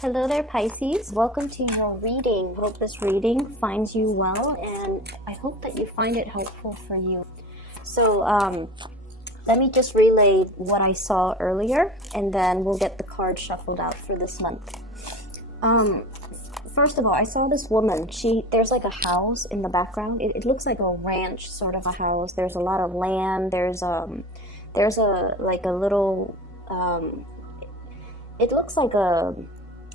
Hello there, Pisces. Welcome to your reading. Hope this reading finds you well, and I hope that you find it helpful for you. So, let me just relay what I saw earlier, and then we'll get the cards shuffled out for this month. First of all, I saw this woman. There's like a house in the background. It looks like a ranch sort of a house. There's a lot of land. There's a little. It looks like a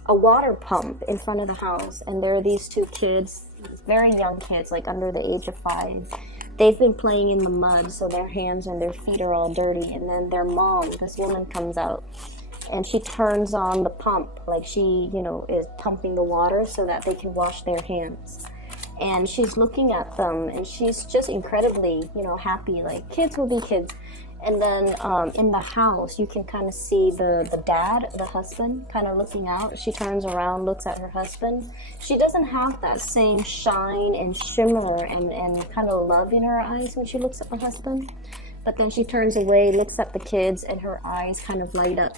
water pump in front of the house, and there are these two kids, very young kids, like under the age of 5. They've been playing in the mud, so their hands and their feet are all dirty. And then their mom, this woman, comes out and she turns on the pump, like she, is pumping the water so that they can wash their hands. And she's looking at them, and she's just incredibly, happy. Like, kids will be kids. And then in the house, you can kind of see the dad, the husband, kind of looking out. She turns around, looks at her husband. She doesn't have that same shine and shimmer and kind of love in her eyes when she looks at her husband. But then she turns away, looks at the kids, and her eyes kind of light up.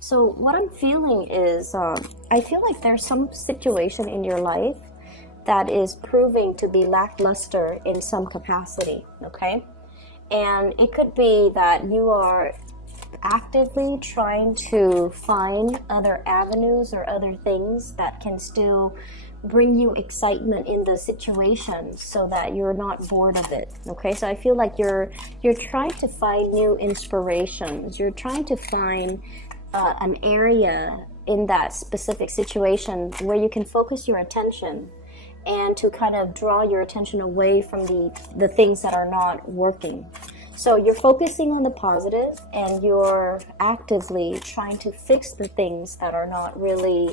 So what I'm feeling is, I feel like there's some situation in your life that is proving to be lackluster in some capacity, okay? And it could be that you are actively trying to find other avenues or other things that can still bring you excitement in the situation so that you're not bored of it. Okay, so I feel like you're trying to find new inspirations. You're trying to find an area in that specific situation where you can focus your attention and to kind of draw your attention away from the things that are not working. So you're focusing on the positive, and you're actively trying to fix the things that are not really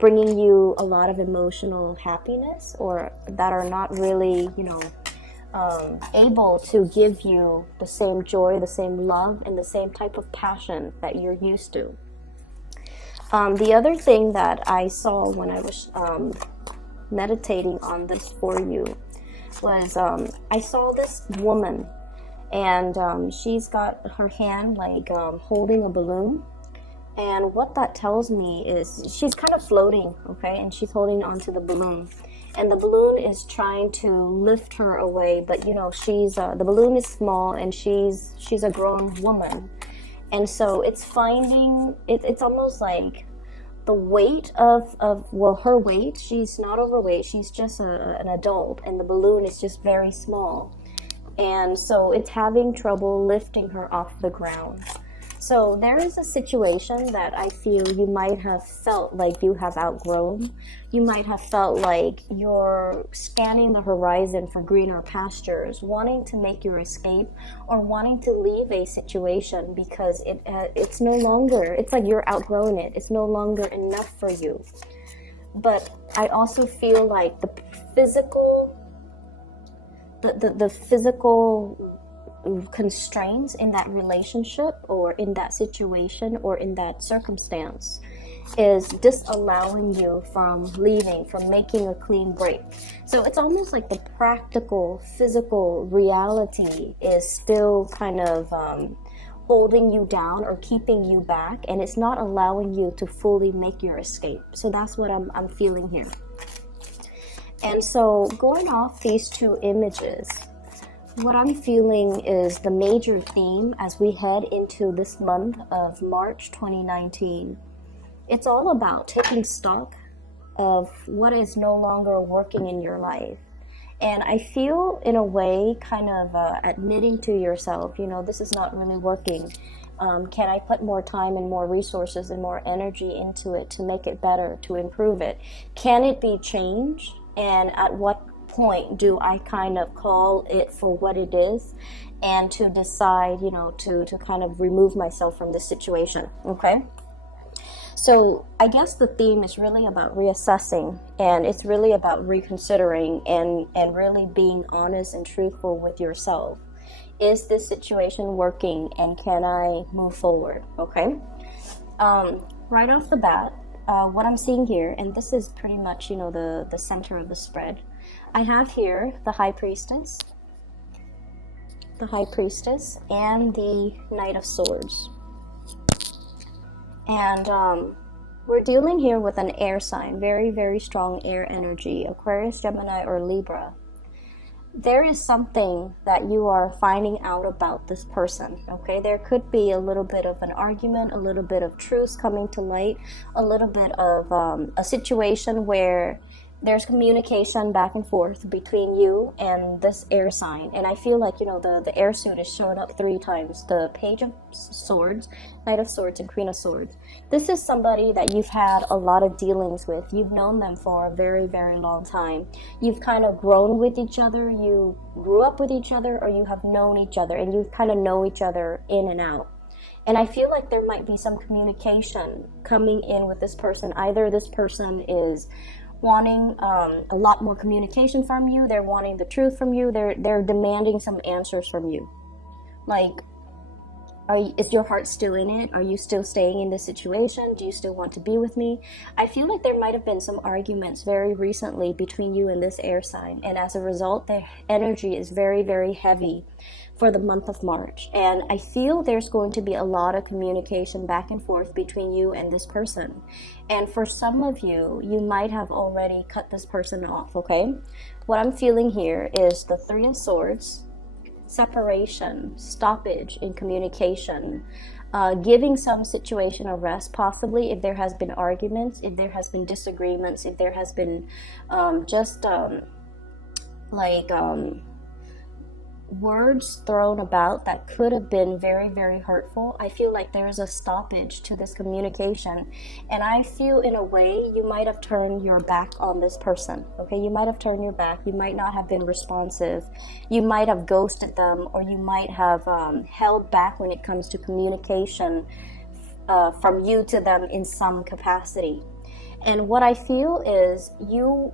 bringing you a lot of emotional happiness, or that are not really, able to give you the same joy, the same love, and the same type of passion that you're used to. The other thing that I saw when I was meditating on this for you was I saw this woman, and she's got her hand like holding a balloon, and what that tells me is she's kind of floating, okay, and she's holding onto the balloon, and the balloon is trying to lift her away, but she's the balloon is small, and she's a grown woman, and so it's finding it's almost like the weight of her weight. She's not overweight, she's just an adult, and the balloon is just very small, and so it's having trouble lifting her off the ground. So there is a situation that I feel you might have felt like you have outgrown. You might have felt like you're scanning the horizon for greener pastures, wanting to make your escape, or wanting to leave a situation because it's no longer, it's like you're outgrowing it. It's no longer enough for you. But I also feel like the physical constraints in that relationship or in that situation or in that circumstance is disallowing you from leaving, from making a clean break. So it's almost like the practical, physical reality is still kind of holding you down or keeping you back, and it's not allowing you to fully make your escape. So that's what I'm feeling here. And so going off these two images, what I'm feeling is the major theme as we head into this month of March 2019. It's all about taking stock of what is no longer working in your life. And I feel, in a way, kind of admitting to yourself, this is not really working. Can I put more time and more resources and more energy into it to make it better, to improve it? Can it be changed? And at what point do I kind of call it for what it is, and to decide, to kind of remove myself from this situation, okay? So I guess the theme is really about reassessing, and it's really about reconsidering and really being honest and truthful with yourself. Is this situation working, and can I move forward, okay? Right off the bat, what I'm seeing here, and this is pretty much, the center of the spread, I have here the High Priestess, and the Knight of Swords. And We're dealing here with an air sign, very, very strong air energy, Aquarius, Gemini, or Libra. There is something that you are finding out about this person, okay? There could be a little bit of an argument, a little bit of truth coming to light, a little bit of a situation where there's communication back and forth between you and this air sign. And I feel like, the air suit is showing up 3 times. The Page of Swords, Knight of Swords, and Queen of Swords. This is somebody that you've had a lot of dealings with. You've known them for a very, very long time. You've kind of grown with each other. You grew up with each other, or you have known each other, and you kind of know each other in and out. And I feel like there might be some communication coming in with this person. Either this person is wanting a lot more communication from you, they're wanting the truth from you, they're demanding some answers from you. Like, is your heart still in it? Are you still staying in this situation? Do you still want to be with me? I feel like there might have been some arguments very recently between you and this air sign, and as a result, the energy is very, very heavy for the month of March. And I feel there's going to be a lot of communication back and forth between you and this person. And for some of you, you might have already cut this person off, okay? What I'm feeling here is the 3 of Swords, separation, stoppage in communication, giving some situation a rest, possibly if there has been arguments, if there has been disagreements, if there has been words thrown about that could have been very, very hurtful. I feel like there is a stoppage to this communication, and I feel in a way you might have turned your back on this person, okay? You might have turned your back. You might not have been responsive. You might have ghosted them, or you might have held back when it comes to communication from you to them in some capacity. And what I feel is you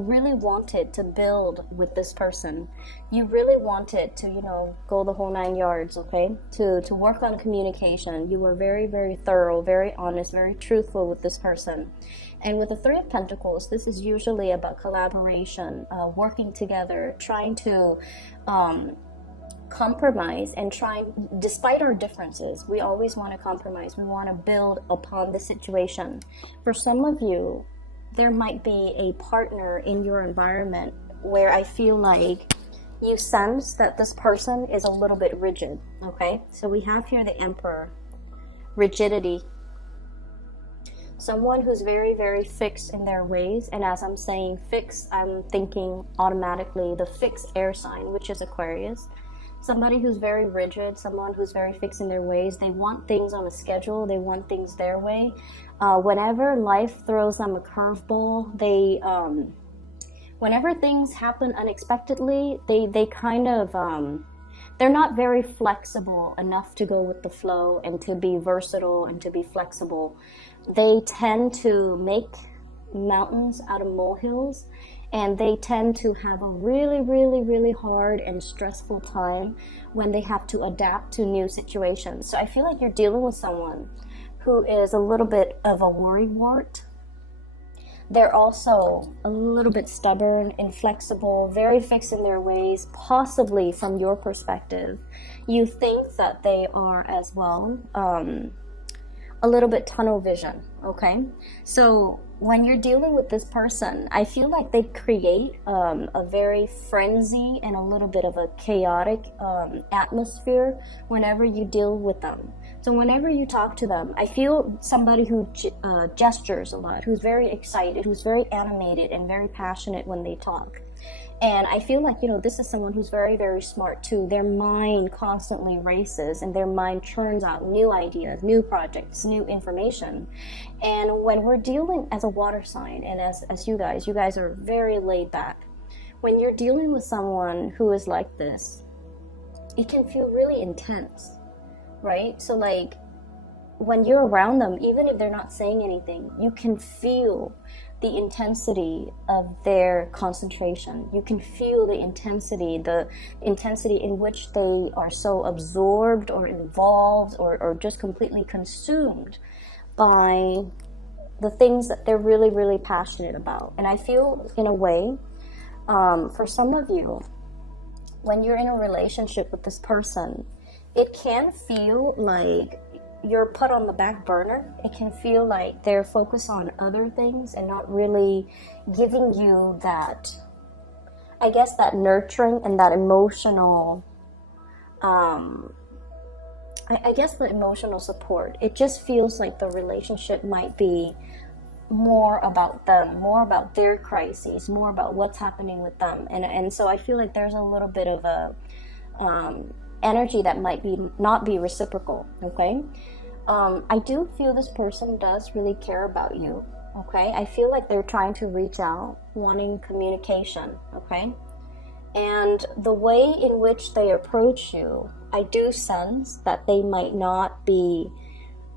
really wanted to build with this person. You really wanted to, go the whole 9 yards, okay? To work on communication. You were very, very thorough, very honest, very truthful with this person. And with the 3 of Pentacles, this is usually about collaboration, working together, trying to compromise and despite our differences, we always want to compromise. We want to build upon the situation. For some of you, there might be a partner in your environment where I feel like you sense that this person is a little bit rigid, okay? So we have here the Emperor, rigidity. Someone who's very, very fixed in their ways, and as I'm saying fixed, I'm thinking automatically the fixed air sign, which is Aquarius. Somebody who's very rigid, someone who's very fixed in their ways. They want things on a schedule, they want things their way. Whenever life throws them a curveball, whenever things happen unexpectedly, they kind of, they're not very flexible enough to go with the flow and to be versatile and to be flexible. They tend to make mountains out of molehills, and they tend to have a really, really, really hard and stressful time when they have to adapt to new situations. So I feel like you're dealing with someone who is a little bit of a worrywart. They're also a little bit stubborn, inflexible, very fixed in their ways, possibly from your perspective. You think that they are as well, a little bit tunnel vision, okay? So when you're dealing with this person, I feel like they create a very frenzy and a little bit of a chaotic atmosphere whenever you deal with them. So whenever you talk to them, I feel somebody who gestures a lot, who's very excited, who's very animated and very passionate when they talk. And I feel like, this is someone who's very, very smart too. Their mind constantly races and their mind churns out new ideas, new projects, new information. And when we're dealing as a water sign and as you guys are very laid back. When you're dealing with someone who is like this, it can feel really intense, right? So like when you're around them, even if they're not saying anything, you can feel the intensity of their concentration. You can feel the intensity in which they are so absorbed or involved or just completely consumed by the things that they're really, really passionate about. And I feel in a way, for some of you, when you're in a relationship with this person, it can feel like you're put on the back burner. It can feel like they're focused on other things and not really giving you that, I guess, that nurturing and that emotional, I guess the emotional support. It just feels like the relationship might be more about them, more about their crises, more about what's happening with them. And so I feel like there's a little bit of a energy that might be not be reciprocal, okay? I do feel this person does really care about you, okay? I feel like they're trying to reach out, wanting communication, okay? And the way in which they approach you, I do sense that they might not be,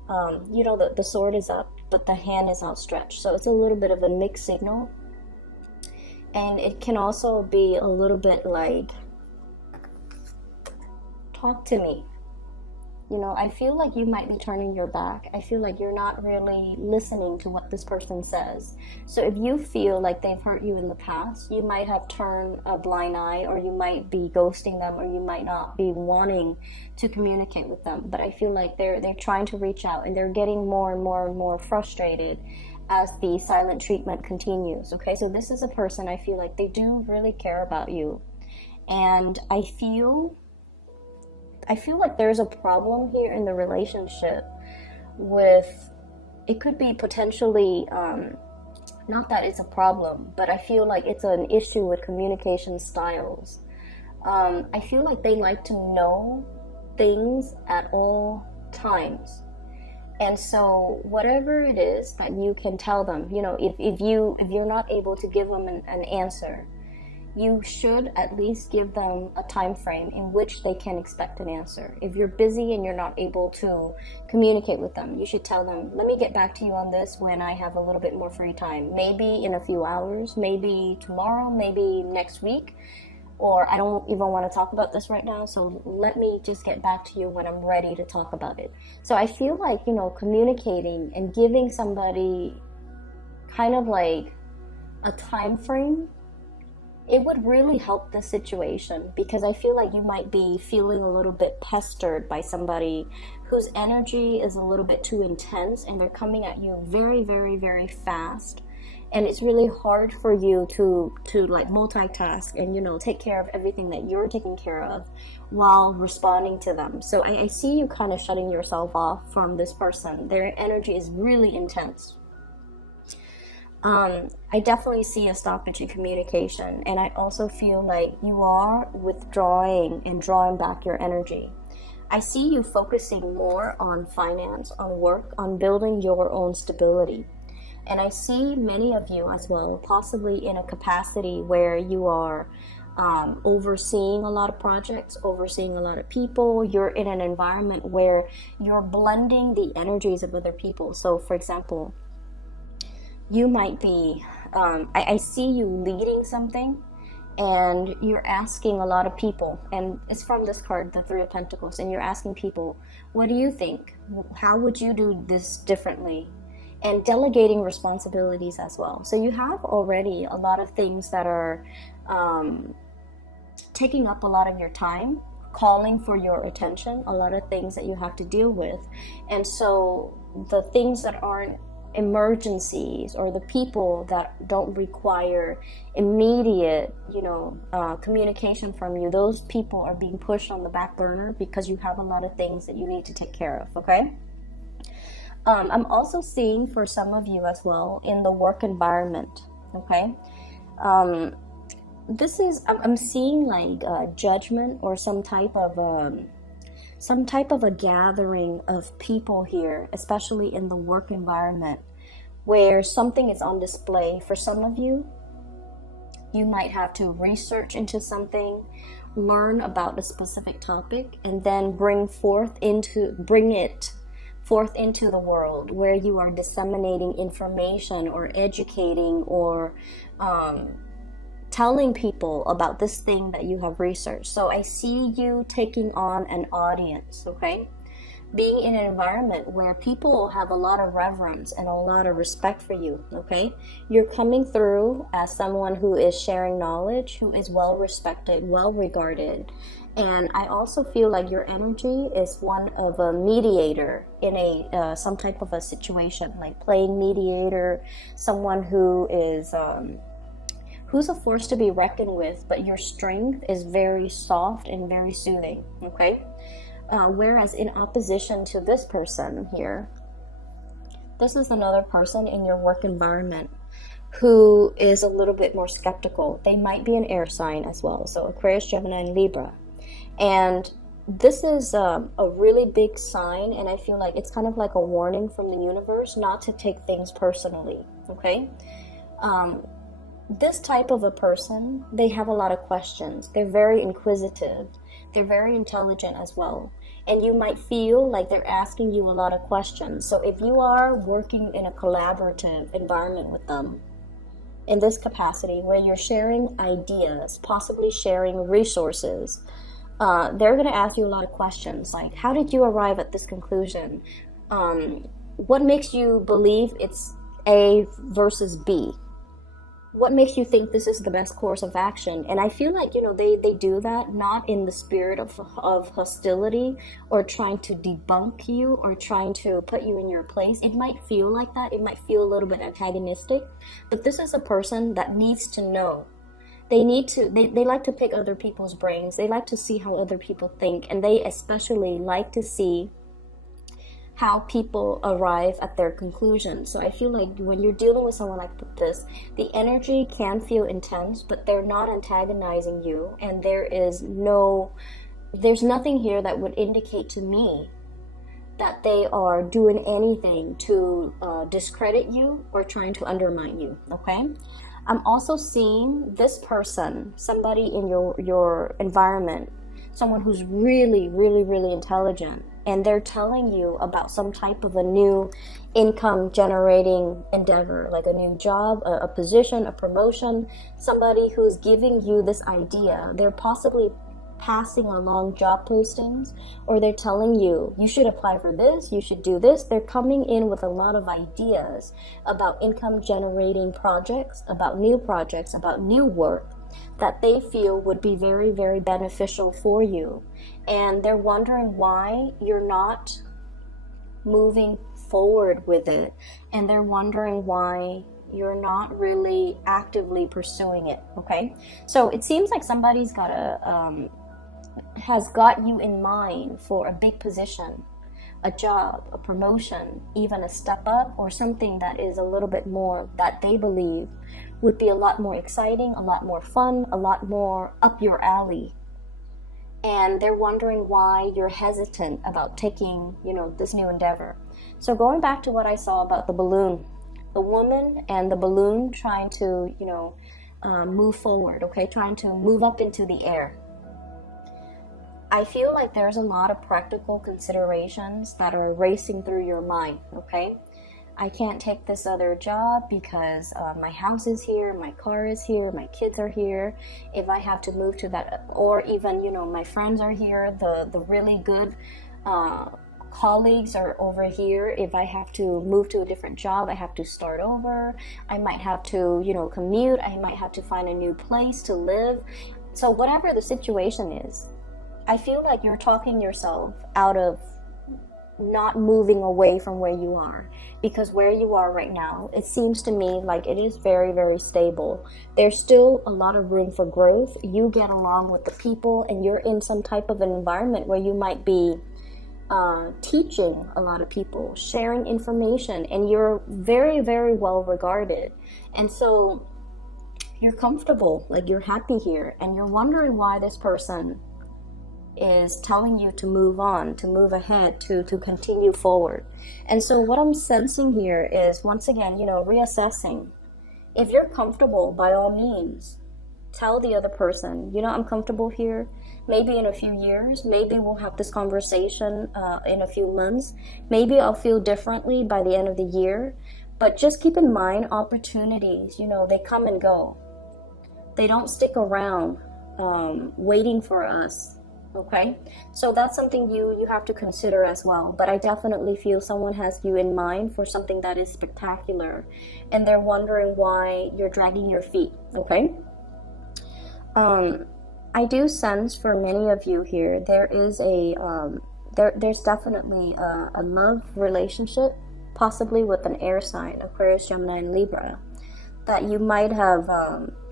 the sword is up, but the hand is outstretched. So it's a little bit of a mixed signal. And it can also be a little bit like, talk to me. I feel like you might be turning your back. I feel like you're not really listening to what this person says. So if you feel like they've hurt you in the past, you might have turned a blind eye, or you might be ghosting them, or you might not be wanting to communicate with them. But I feel like they're trying to reach out, and they're getting more and more and more frustrated as the silent treatment continues. Okay, so this is a person, I feel like they do really care about you. And I feel like there's a problem here in the relationship with, it could be potentially, not that it's a problem, but I feel like it's an issue with communication styles. I feel like they like to know things at all times. And so whatever it is that you can tell them, if you're not able to give them an answer, you should at least give them a time frame in which they can expect an answer. If you're busy and you're not able to communicate with them, you should tell them, let me get back to you on this when I have a little bit more free time. Maybe in a few hours, maybe tomorrow, maybe next week, or I don't even want to talk about this right now, so let me just get back to you when I'm ready to talk about it. So I feel like, communicating and giving somebody kind of like a time frame, it would really help the situation, because I feel like you might be feeling a little bit pestered by somebody whose energy is a little bit too intense, and they're coming at you very, very, very fast. And it's really hard for you to like multitask and, take care of everything that you're taking care of while responding to them. So I see you kind of shutting yourself off from this person. Their energy is really intense. I definitely see a stoppage in communication, and I also feel like you are withdrawing and drawing back your energy. I see you focusing more on finance, on work, on building your own stability. And I see many of you as well, possibly in a capacity where you are overseeing a lot of projects, overseeing a lot of people. You're in an environment where you're blending the energies of other people. So, for example, you might be, I see you leading something, and you're asking a lot of people, and it's from this card, the Three of Pentacles, and you're asking people, what do you think? How would you do this differently? And delegating responsibilities as well. So you have already a lot of things that are taking up a lot of your time, calling for your attention, a lot of things that you have to deal with. And so the things that aren't emergencies, or the people that don't require immediate communication from you, those people are being pushed on the back burner because you have a lot of things that you need to take care of. Okay, I'm also seeing for some of you as well in the work environment. Okay, I'm seeing like judgment, or some type of a gathering of people here, especially in the work environment, where something is on display. For some of you, you might have to research into something, learn about a specific topic, and then bring it forth into the world, where you are disseminating information or educating or telling people about this thing that you have researched. So I see you taking on an audience, okay? being in an environment where people have a lot of reverence and a lot of respect for you, okay? You're coming through as someone who is sharing knowledge, who is well respected, well regarded. And I also feel like your energy is one of a mediator in a some type of a situation, like playing mediator, someone who is who's a force to be reckoned with, but your strength is very soft and very soothing, okay? Whereas in opposition to this person here, this is another person in your work environment who is a little bit more skeptical. They might be an air sign as well, so Aquarius, Gemini, and Libra. And this is a really big sign, and I feel like it's kind of like a warning from the universe not to take things personally, okay? This type of a person, they have a lot of questions. They're very inquisitive. They're very intelligent as well. And you might feel like they're asking you a lot of questions. So if you are working in a collaborative environment with them, in this capacity where you're sharing ideas, possibly sharing resources, they're going to ask you a lot of questions like, how did you arrive at this conclusion? What makes you believe it's A versus B? What makes you think this is the best course of action? And I feel like, they do that not in the spirit of hostility or trying to debunk you or trying to put you in your place. It might feel like that. It might feel a little bit antagonistic. But this is a person that needs to know. They like to pick other people's brains. They like to see how other people think. And they especially like to see how people arrive at their conclusions. So I feel like when you're dealing with someone like this, the energy can feel intense, but they're not antagonizing you, and there's nothing here that would indicate to me that they are doing anything to discredit you or trying to undermine you, okay? I'm also seeing this person, somebody in your environment, someone who's really, really, really intelligent, and they're telling you about some type of a new income generating endeavor, like a new job, a position, a promotion, somebody who's giving you this idea. They're possibly passing along job postings, or they're telling you, you should apply for this, you should do this. They're coming in with a lot of ideas about income generating projects, about new work that they feel would be very, very beneficial for you. And they're wondering why you're not moving forward with it. And they're wondering why you're not really actively pursuing it, okay? So it seems like somebody's has got you in mind for a big position, a job, a promotion, even a step up, or something that is a little bit more that they believe would be a lot more exciting, a lot more fun, a lot more up your alley. And they're wondering why you're hesitant about taking, this new endeavor. So going back to what I saw about the balloon, the woman and the balloon trying to, move forward, okay, trying to move up into the air. I feel like there's a lot of practical considerations that are racing through your mind, okay? I can't take this other job because my house is here, my car is here, my kids are here. If I have to move to that, or even, my friends are here, the really good colleagues are over here. If I have to move to a different job, I have to start over. I might have to, commute. I might have to find a new place to live. So whatever the situation is, I feel like you're talking yourself out of not moving away from where you are, because where you are right now, it seems to me like it is very, very stable. There's still a lot of room for growth. You get along with the people, and you're in some type of an environment where you might be teaching a lot of people, sharing information, and you're very, very well regarded. And so you're comfortable, like you're happy here, and you're wondering why this person is telling you to move on, to move ahead, to continue forward. And so what I'm sensing here is, once again, reassessing. If you're comfortable, by all means, tell the other person, I'm comfortable here. Maybe in a few years, maybe we'll have this conversation in a few months. Maybe I'll feel differently by the end of the year. But just keep in mind, opportunities, they come and go. They don't stick around waiting for us Okay, so that's something you have to consider as well. But I definitely feel someone has you in mind for something that is spectacular, and they're wondering why you're dragging your feet. Okay. I do sense for many of you here there is there's definitely a love relationship, possibly with an air sign, Aquarius, Gemini, and Libra, that you might have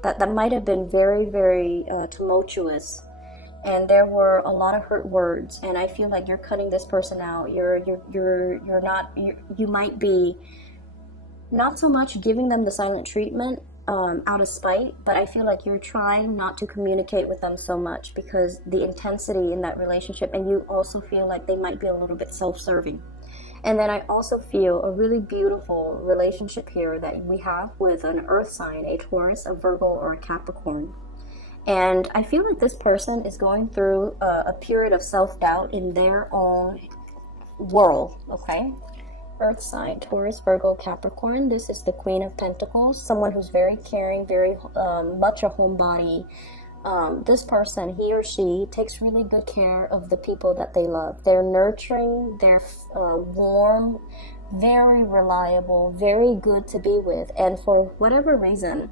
that might have been very, very tumultuous, and there were a lot of hurt words, and I feel like you're cutting this person out. You're not you might be not so much giving them the silent treatment out of spite, but I feel like you're trying not to communicate with them so much because the intensity in that relationship, and you also feel like they might be a little bit self-serving. And then I also feel a really beautiful relationship here that we have with an earth sign, a Taurus, a Virgo, or a Capricorn. And I feel like this person is going through a period of self-doubt in their own world, okay? Earth sign, Taurus, Virgo, Capricorn. This is the Queen of Pentacles, someone who's very caring, very much a homebody. This person, he or she, takes really good care of the people that they love. They're nurturing, they're warm, very reliable, very good to be with. And for whatever reason,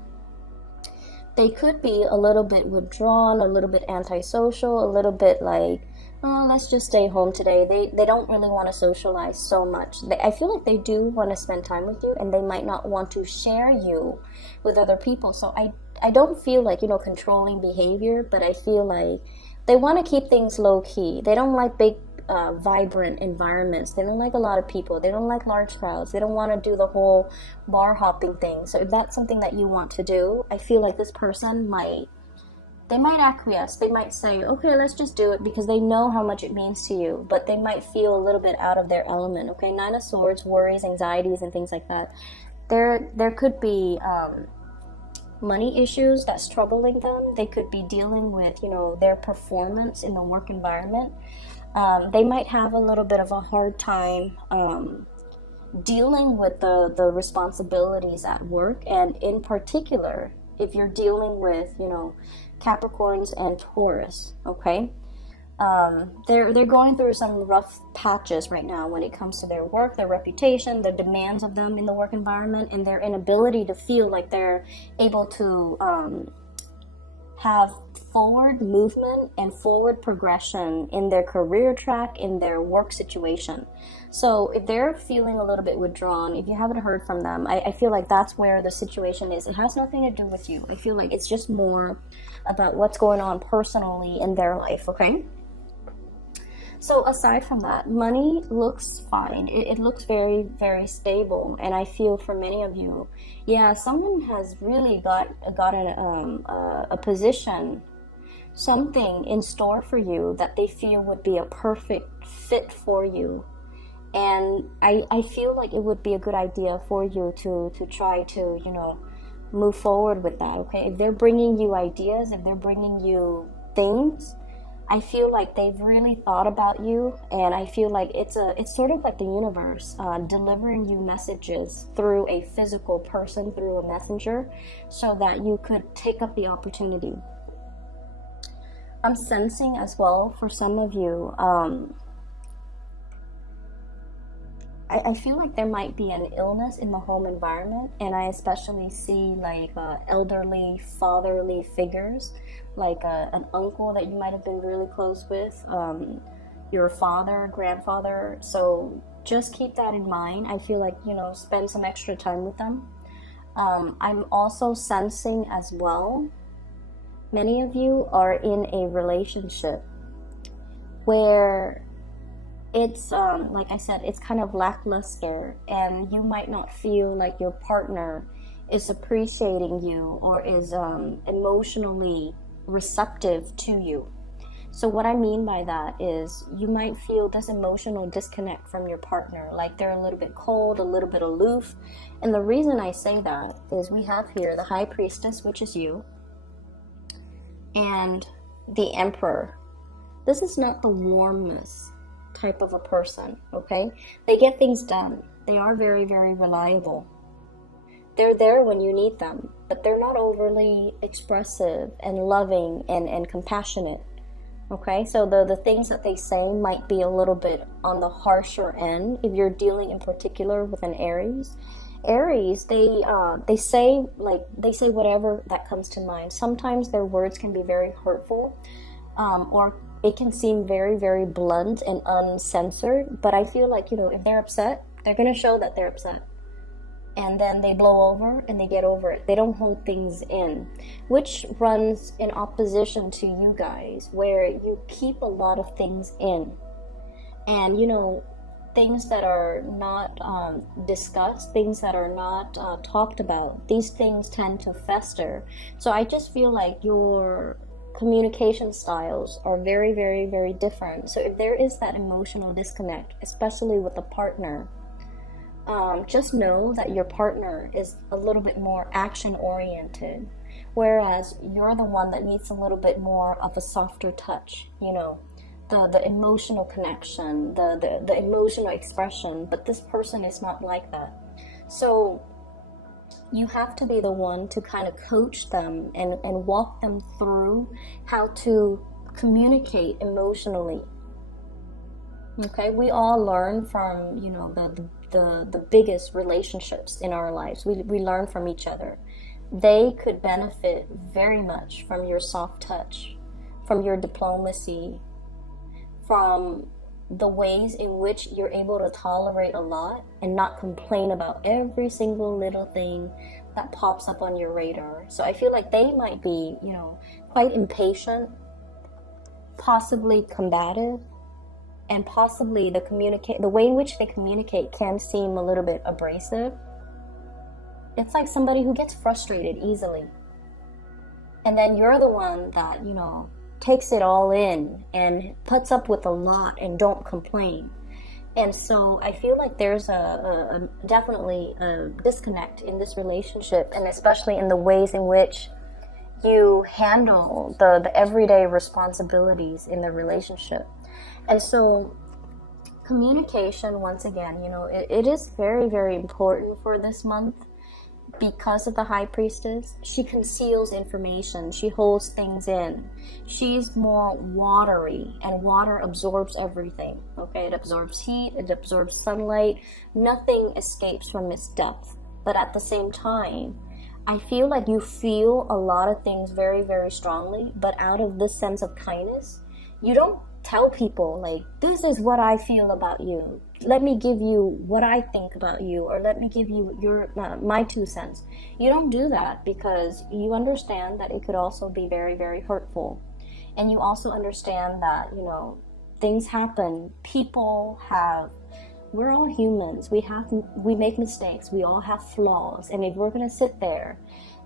they could be a little bit withdrawn, a little bit antisocial, a little bit like, oh, let's just stay home today. They don't really want to socialize so much. I feel like they do want to spend time with you, and they might not want to share you with other people. So I don't feel like, controlling behavior, but I feel like they want to keep things low key. They don't like big, vibrant environments. They don't like a lot of people. They don't like large crowds. They don't want to do the whole bar hopping thing. So if that's something that you want to do, I feel like this person might acquiesce. They might say, okay, let's just do it, because they know how much it means to you, but they might feel a little bit out of their element. Okay, Nine of Swords, worries, anxieties, and things like that. There could be money issues that's troubling them. They could be dealing with, their performance in the work environment. They might have a little bit of a hard time dealing with the responsibilities at work, and in particular, if you're dealing with, Capricorns and Taurus, okay? They're going through some rough patches right now when it comes to their work, their reputation, the demands of them in the work environment, and their inability to feel like they're able to have forward movement and forward progression in their career track, in their work situation. So if they're feeling a little bit withdrawn, if you haven't heard from them, I feel like that's where the situation is. It has nothing to do with you. I feel like it's just more about what's going on personally in their life, okay? So aside from that, money looks fine. It looks very, very stable. And I feel for many of you, yeah, someone has really gotten a position, something in store for you that they feel would be a perfect fit for you. And I feel like it would be a good idea for you to try to, move forward with that, okay? If they're bringing you ideas, if they're bringing you things, I feel like they've really thought about you, and I feel like it's sort of like the universe delivering you messages through a physical person, through a messenger, so that you could take up the opportunity. I'm sensing as well for some of you, I feel like there might be an illness in the home environment, and I especially see like elderly, fatherly figures, like an uncle that you might have been really close with, your father, grandfather. So just keep that in mind. I feel like, spend some extra time with them. I'm also sensing as well, many of you are in a relationship where it's like I said, it's kind of lackluster, and you might not feel like your partner is appreciating you or is emotionally receptive to you. So what I mean by that is you might feel this emotional disconnect from your partner, like they're a little bit cold, a little bit aloof. And the reason I say that is we have here the High Priestess, which is you, and the Emperor. This is not the warmest type of a person, okay? They get things done. They are very, very reliable. They're there when you need them, but they're not overly expressive and loving and compassionate. Okay, so the things that they say might be a little bit on the harsher end if you're dealing in particular with an Aries. Aries, they say whatever that comes to mind. Sometimes their words can be very hurtful, or it can seem very, very blunt and uncensored. But I feel like, if they're upset, they're gonna show that they're upset, and then they blow over and they get over it. They don't hold things in, which runs in opposition to you guys, where you keep a lot of things in. And, things that are not discussed, things that are not talked about, these things tend to fester. So I just feel like your communication styles are very, very, very different. So if there is that emotional disconnect, especially with a partner, just know that your partner is a little bit more action oriented, whereas you're the one that needs a little bit more of a softer touch, the emotional connection, the emotional expression. But this person is not like that. So you have to be the one to kind of coach them and walk them through how to communicate emotionally. Okay, we all learn from, the biggest relationships in our lives. We learn from each other. They could benefit very much from your soft touch, from your diplomacy, from the ways in which you're able to tolerate a lot and not complain about every single little thing that pops up on your radar. So I feel like they might be, quite impatient, possibly combative, and possibly the way in which they communicate can seem a little bit abrasive. It's like somebody who gets frustrated easily. And then you're the one that, takes it all in and puts up with a lot and don't complain. And so I feel like there's definitely a disconnect in this relationship, and especially in the ways in which you handle the everyday responsibilities in the relationship. And so communication, once again, it is very, very important for this month because of the High Priestess. She conceals information. She holds things in. She's more watery, and water absorbs everything. Okay, it absorbs heat, it absorbs sunlight. Nothing escapes from its depth. But at the same time, I feel like you feel a lot of things very, very strongly, but out of this sense of kindness, you don't tell people like, this is what I feel about you, let me give you what I think about you, or let me give you my 2 cents. You don't do that because you understand that it could also be very, very hurtful. And you also understand that, things happen. We're all humans. We make mistakes. We all have flaws. And if we're going to sit there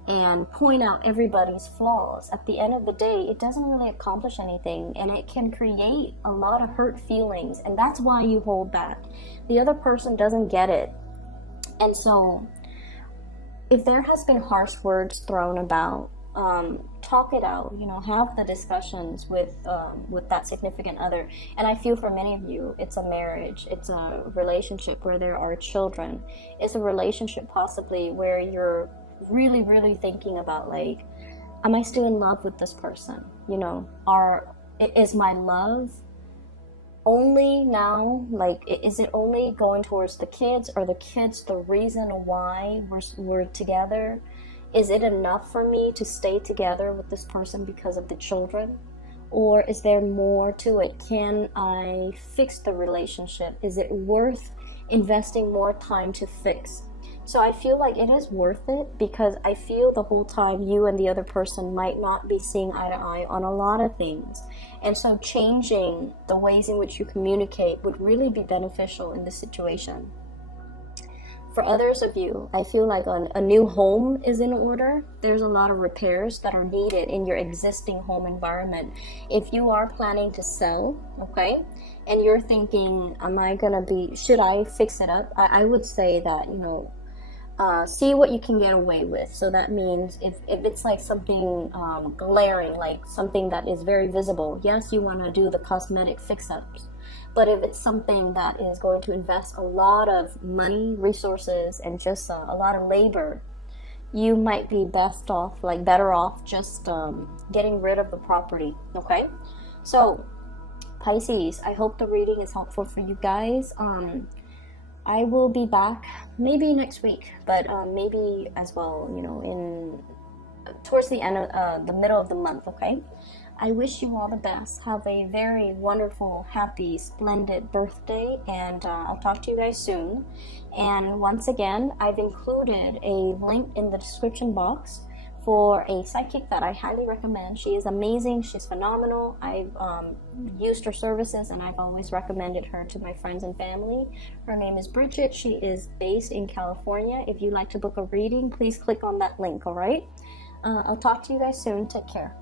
and point out everybody's flaws, at the end of the day, it doesn't really accomplish anything, and it can create a lot of hurt feelings, and that's why you hold back. The other person doesn't get it. And so if there has been harsh words thrown about, talk it out, have the discussions with that significant other. And I feel for many of you, it's a marriage, it's a relationship where there are children, it's a relationship possibly where you're really, really thinking about, like, am I still in love with this person? Is my love only now, like, is it only going towards the kids? Are the kids the reason why we're together? Is it enough for me to stay together with this person because of the children? Or is there more to it? Can I fix the relationship? Is it worth investing more time to fix? So I feel like it is worth it, because I feel the whole time you and the other person might not be seeing eye to eye on a lot of things. And so changing the ways in which you communicate would really be beneficial in this situation. For others of you, I feel like a new home is in order. There's a lot of repairs that are needed in your existing home environment. If you are planning to sell, okay, and you're thinking, should I fix it up? I would say that, see what you can get away with. So that means if it's like something glaring, like something that is very visible, yes, you want to do the cosmetic fix-ups. But if it's something that is going to invest a lot of money, resources, and just a lot of labor, you might be better off just getting rid of the property, okay? So Pisces, I hope the reading is helpful for you guys. I will be back maybe next week, but maybe as well, you know, in towards the end of the middle of the month. Okay, I wish you all the best. Have a very wonderful, happy, splendid birthday, and I'll talk to you guys soon. And once again, I've included a link in the description box for a psychic that I highly recommend. She is amazing. She's phenomenal. I've used her services, and I've always recommended her to my friends and family. Her name is Bridget. She is based in California. If you'd like to book a reading, please click on that link, all right? I'll talk to you guys soon. Take care.